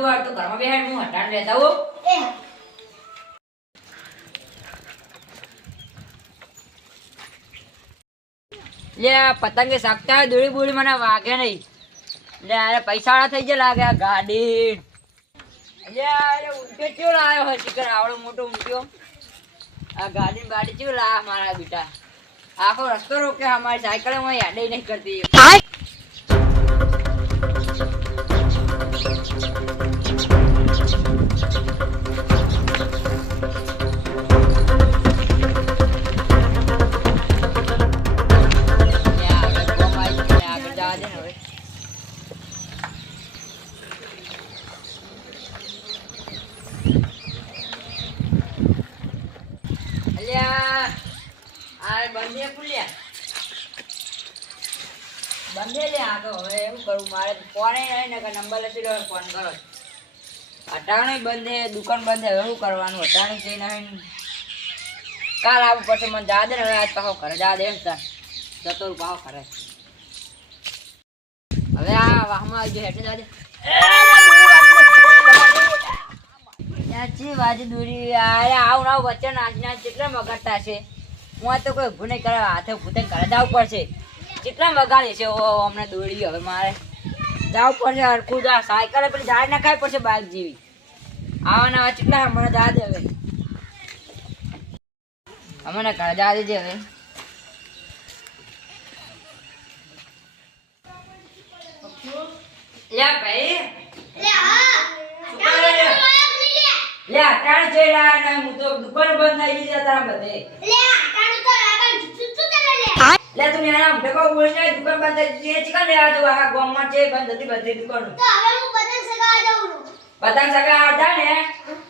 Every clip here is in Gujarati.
વાર તો ઘરમાં બેહાડ હું હટાણ લેતા હો લે પતંગે સાકતા દોડી બોડી મને વાગે નહીં લે અરે પૈસા વાળા થઈ ગયા લાગે આ ગાડી લે અરે ઊંટે ચેવો લાવ્યો હોય શિખર આવડો મોટો ઊંટ્યો આ ગાડી ચેવો લાવ્યા મારા બેટા આખો રસ્તો રોક્યો અમારી સાયકલ માં યાદ નહીં કરતી બંધે લે આ તો હવે એવું કરું મારે ફોને નહીં ને નંબર લખી દો ફોન કરો અટાણે બંધે દુકાન બંધે હવે શું કરવાનું અટાણે જઈને કાલ આવવું પડશે મને જા દે ને હવે આજ પાછો ઘરે જા દે જતો પાછો ઘરે હવે આ વાહમાં આવી ગયો હેઠે જા દે ચી બાજુ દૂરી અરે આવું ના વચ્ચે નાચના કેટલા વગાડતા છે હું તો કોઈ ઊભું નહીં કરે હાથે ભૂતે ઘરે જવું પડશે કેટલા વગાડે છે અમને દોડી હવે મારે જવું પડશે હરખું જા સાયકલ પેલી ઝાડ નાખાવી પડશે બાઇક જેવી આવાના કેટલા મને જા દે હવે અમને ઘરે જા દેજે હવે લે ભાઈ લે અટાણ ચેડા ને હું તો દુકાન બંધ થઈ ગઈ તારા બધે લે તું યાર ડકો બોલ ને દુકાન બંધ થઈ ગઈ ચિકન લેવા જો આ ગામમાં છે બંધ હતી બધી દુકાનો તો હવે હું પતંગ સગાવા જાઉં પતંગ સગાવા આડા ને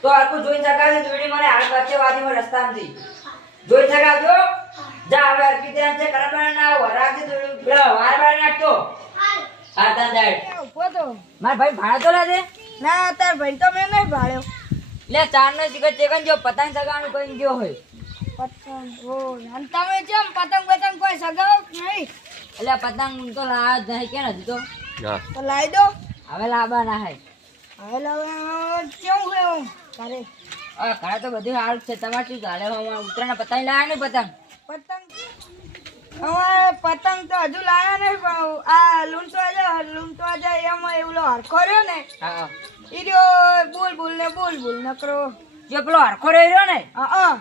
તો આખું જોઈ સગાવી દોડી મને હાલ વચ્ચે વાદીમાં રસ્તામાંથી જોઈ સગાવજો જા હવે અરકી ત્યાં છે કરબના ના વરાકી દોડી વાર નાખતો હા તા દાડ ઉભો તો માર ભાઈ ભાડા તો લાદે ના તાર ભાઈ તો મેં નહીં ભાડ્યો લે ચાર નો સિગરેટ ચેકન જો પતંગ સગાવાનું કઈ ગયો હોય પતંગ ઓ તમે કેમ પતંગ કોઈ સગાવ નહીં એટલે પતંગ તો લાવ જ નહીં કે નથી તો તો લાવી દો હવે લાવવા ના હે હવે લાવવા કેમ ગયો તારે ઘરે તો બધું હાલ છે તમારે શું ચાલે ઉત્તરાયણ પતંગ લાવ્યા ને પતંગ હવે પતંગ તો હજુ લાવ્યા નહીં પણ આ લૂંટવા જાય એમાં એવલો હરખો રહ્યો ને હા ઈ રહ્યો બોલ નકરો જે પેલો હરખો રહ્યો ને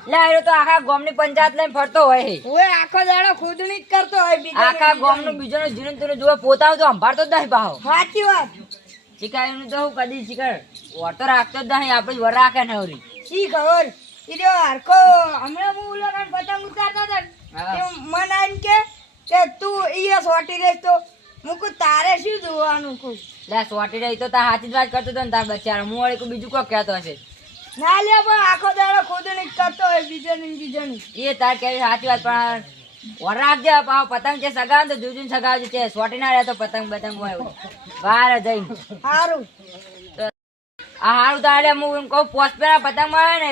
લે એ તો આખા ગામની પંચાયત લઈને ફરતો હોય ઓય આખો દાડો ખુદણી જ કરતો હોય આખા ગામનું બીજાનું જીવન તું જોવે પોતાનું તો સંભાળતો જ નહીં પાહો સાચી વાત શિકાયનું તો હું કદી શિકાર ઓટો રાખતો જ નહીં આપણે વર રાખે ને ઓરી શી ખબર ઈ રહ્યો હરખો હમણાં હું ઓલો પતંગ ઉતારતો હતો મને એમ કે તું ઈ સોટી રહીશ તો હું તારે શું જોવાનું કહું લે સોટી રહી તો તાર હાથી જ વાત કરતો હતો ને તાર બચ્ચા હું વળી કોઈ બીજું કોઈ કહેતો હશે ના લે પણ આખો દાડો ખોદણી કરતો હોય બીજાની એ તાર કેવી સાચી વાત પણ વર રાખજે પતંગ છે સગાવ તો જુજુન સગાવજે છે સોટી ના રહે તો પતંગ હોય બહાર જઈને સારું આ હારું તારે હું કહું પોસ્ટપેરા પતંગ મળે ને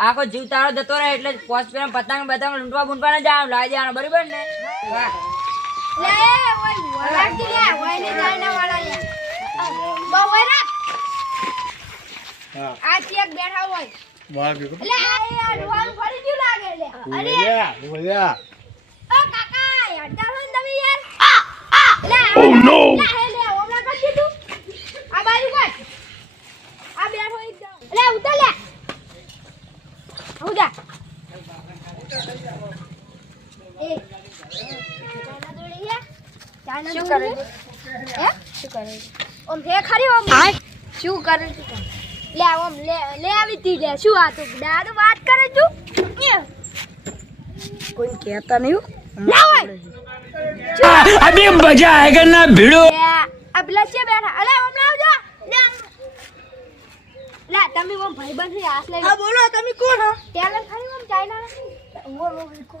આખો જીવ તારો જતો રહે એટલે પોસ્ટપેરા પતંગ લૂંટવા બૂંટવા ના જાવ લાવી દેવાનો બરોબર ને આ ચેક બેઠા હોય એટલે આ ડોહાનું ફરી ગયું લાગે લે અરે બોલ્યા ઓ કાકા યાર ચાલો ને તમે યાર લે ઓ નો લે ઓમલા કરી દીધું આ બાજુ કોણ આ બેઠો એકદમ લે ઉતર લે ઉજા એ ચાના દોડીયા ચાના શું કરે હે શું કરે ઓમ હે ખરી ઓમ શું કરે લે ઓમ લે આવી તી લે શું આ તું દાદુ વાત કરે તું કોઈ કહેતા નહીં લે ઓય અબે મજા આયેગા ના ભીડો આ પેલા છે બેઠા અલે ઓમ લાવજો લે તમે ઓમ ભાઈબંધ ની આસ લઈ હા બોલો તમે કોણ હો ટેલેન્ટ ખાલી ઓમ ચાઇના નથી ઓર કો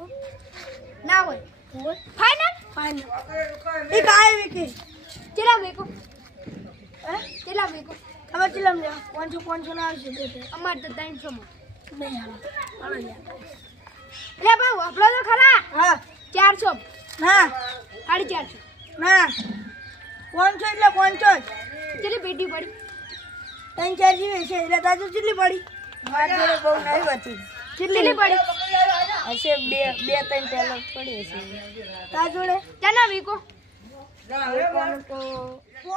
ના હોય ફાઇનલ એ કાય વિકી ચલા વેકો ચલા વેકો હવે ચલમ લે 500 ના આવશે અમાર તો 300 માં નહીં હાલો યાર લે બાઉ આપણો તો ખરા હા 400 ના 450 ના 500 એટલે 500 ચલી પેટી પડી ત્રણ ચાર જીવી છે એટલે તાજુ કેટલી પડી મારી જોડે બહુ નહીં હતી કેટલી પડી હશે બે ત્રણ ટેલર પડી હશે તાર જોડે ચાના વીકો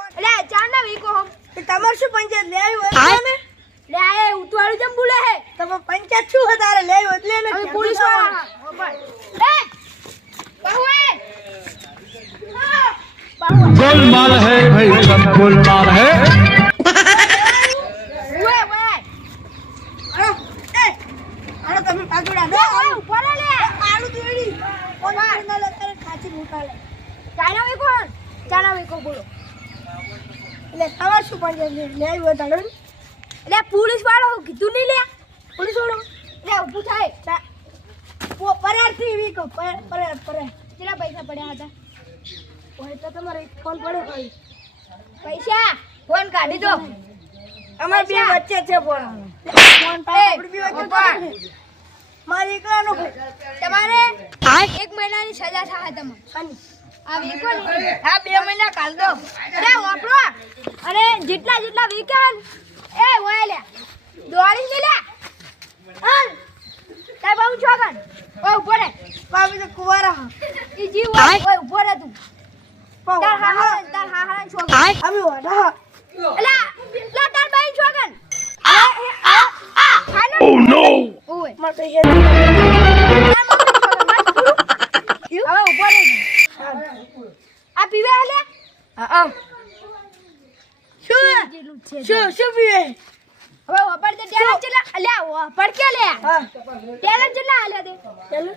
એટલે ચાના વીકો હમ તમાર શું પંચાયત લે આવ્યો હોય ને લે આ ઉતવાળું જમ બોલે હે તમે પંચાયત શું હે તારે લે આવ્યો એટલે ને પોલીસ વાળા એ બાહુએ गोलमाल है भाई सब गोलमाल है તમે પાછુડા દો ઉપર લે આલુ દોડી ઓન ના લે તારે ખાચી ઉતાલે ચાના વે કોણ ચાના વે કો બોલો એટલે તમાર શું પણ લે આવ્યો તારે એટલે પોલીસ વાળો કીધું નહીં લે પોલીસ વાળો લે ઊભું થાય પરારથી વીકો પરાર કેટલા પૈસા પડ્યા હતા ઓય તો તમારે ફોન પડ્યો ભાઈ પૈસા ફોન કાઢી દો અમાર બે વચ્ચે છે ફોન આપણે બે વચ્ચે મારી એકલાનો તમારે 1 મહિનાની સજા થાય તમને આ વીકો આ 2 મહિના કાઢ દો લે વાપરો અને જેટલા વીકેન એ ઓય લે દોડી ને લે હાલ તાર બાઉ છોકન ઓય ઉભો રે બાબી તો કુવારા ઈ જીવ ઓય ઉભો રે તું તાર હા છોકન અમે ઓડા એલા તાર બાઈ છોકન Oh no ઓય માર તો હવે ઉભો રે આ પીવે લે હા શું પીવે હવે વાપર દે ટેલર ચલા અલ્યા વાપર કે લે હા ટેલર ચલા આલે દે ટેલર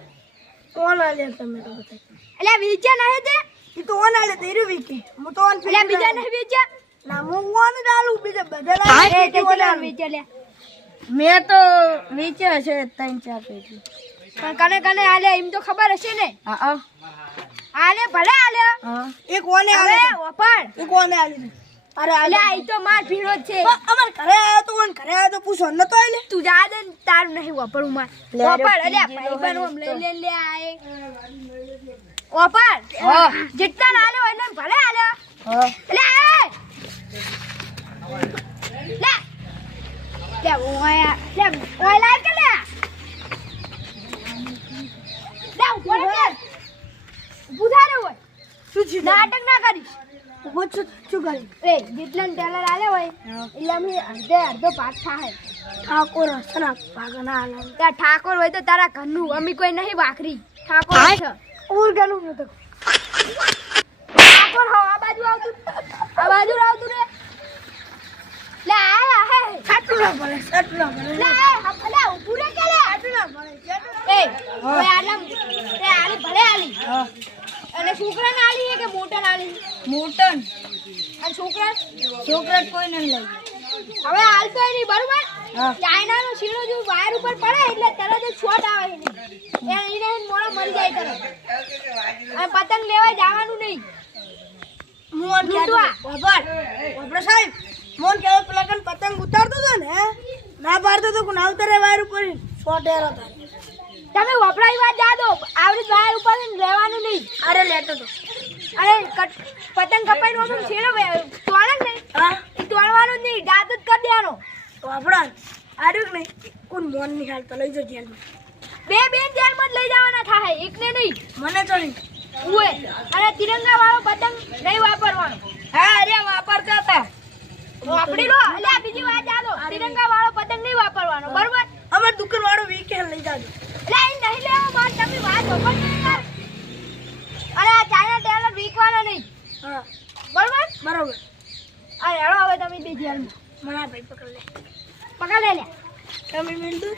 કોણ આલે તમે તો બતા અલ્યા વીચે નહી દે ઈ તો ઓન આલે તેરું વીકે હું તો ઓન અલ્યા બીજા નહીં વીચે ના હું ઓન ડાલું બીજા બદલા એ તે ચલા વીચે લે મે તો વીચે છે 3-4 પેટી પણ કને આલે એમ તો ખબર હશે ને હા આલે ભલે આલે હા એક ઓને આલે વાપર એક ઓને આલે અરે આલે આ તો માર ભીડો છે અમાર ઘરે આયો તો ઓન ઘરે આયો તો પૂછો ન તો આલે તું જા દે તાર નહીં વાપરું માર વાપર અલ્યા ભાઈ બન હમ લે આય વાપર હા જેટલા આલે હોય ને ભલે આલે હા લે ઓય લાય કે લે ઉપર કે બુધારે હોય શું છે નાટક ના કરીશ ઉભો શું કરી એ જેટલા ટેલર આલે હોય એટલે અમે અડધો ભાગ થાય ઠાકોર હસના ભાગ ના આલે ત્યાં ઠાકોર હોય તો તારા ઘરનું અમે કોઈ નહીં વાખરી ઠાકોર છે ઓર ગનું ન તો ઠાકોર હો આ બાજુ આવતું રે લે આ હે છાટુ ના પડે લે અલે ઉભુરે કે લે છાટુ ના પડે એ ઓય આલમ તે આલી ભલે આલી અને છોકરાને આલી હે કે મોટન આલી મોટન અને છોકરા કોઈ નહીં લઈ હવે હાલતો નહીં બરોબર ચાઇનાનો શીરો જો વાયર ઉપર પડે એટલે તરત જ શોટ આવે એને મોળો મરી જાય તરત અને પતંગ લેવા જવાનું નહીં મોન કેડવા બાબર સાહેબ મોન કે પેલા પતંગ ઉતારતો તો ને ના પાડતો તો કોણ આવતરે વાયર ઉપર શોટ એરો તમે વપરાઈ વાત જા દો આવડી વાયર ઉપર લેવાનું નહીં અરે લેતો તો અરે પતંગ કપાઈ નો છેડો તોડે ને હા એ તોડવાનું નહીં દાંત જ કરી દેવાનો વપરા આડુક નહીં કોણ મોન ની હાલ તો લઈ જો જેલમાં બે જેલમાં જ લઈ જવાના થાય એકને નહીં મને તો નહીં ઓએ અરે તિરંગા વાળો પતંગ નહીં વાપરવાનો હા અરે વાપરતા હતા વાપરી લો એટલે બીજી વાત જા દો તિરંગા વાળો પતંગ નહીં વાપરવાનો બરોબર અમાર દુકાન વાળો વીકેન્ડ લઈ જાજો એટલે એ નહીં લેવો બાર તમે વાત ઓપન કર અરે આ ચાઇના ટેલર વીકવાનો નહીં હા બરોબર આ હેડો હવે તમે બે જેલમાં મના ભાઈ પકડ લે તમે મિલ દો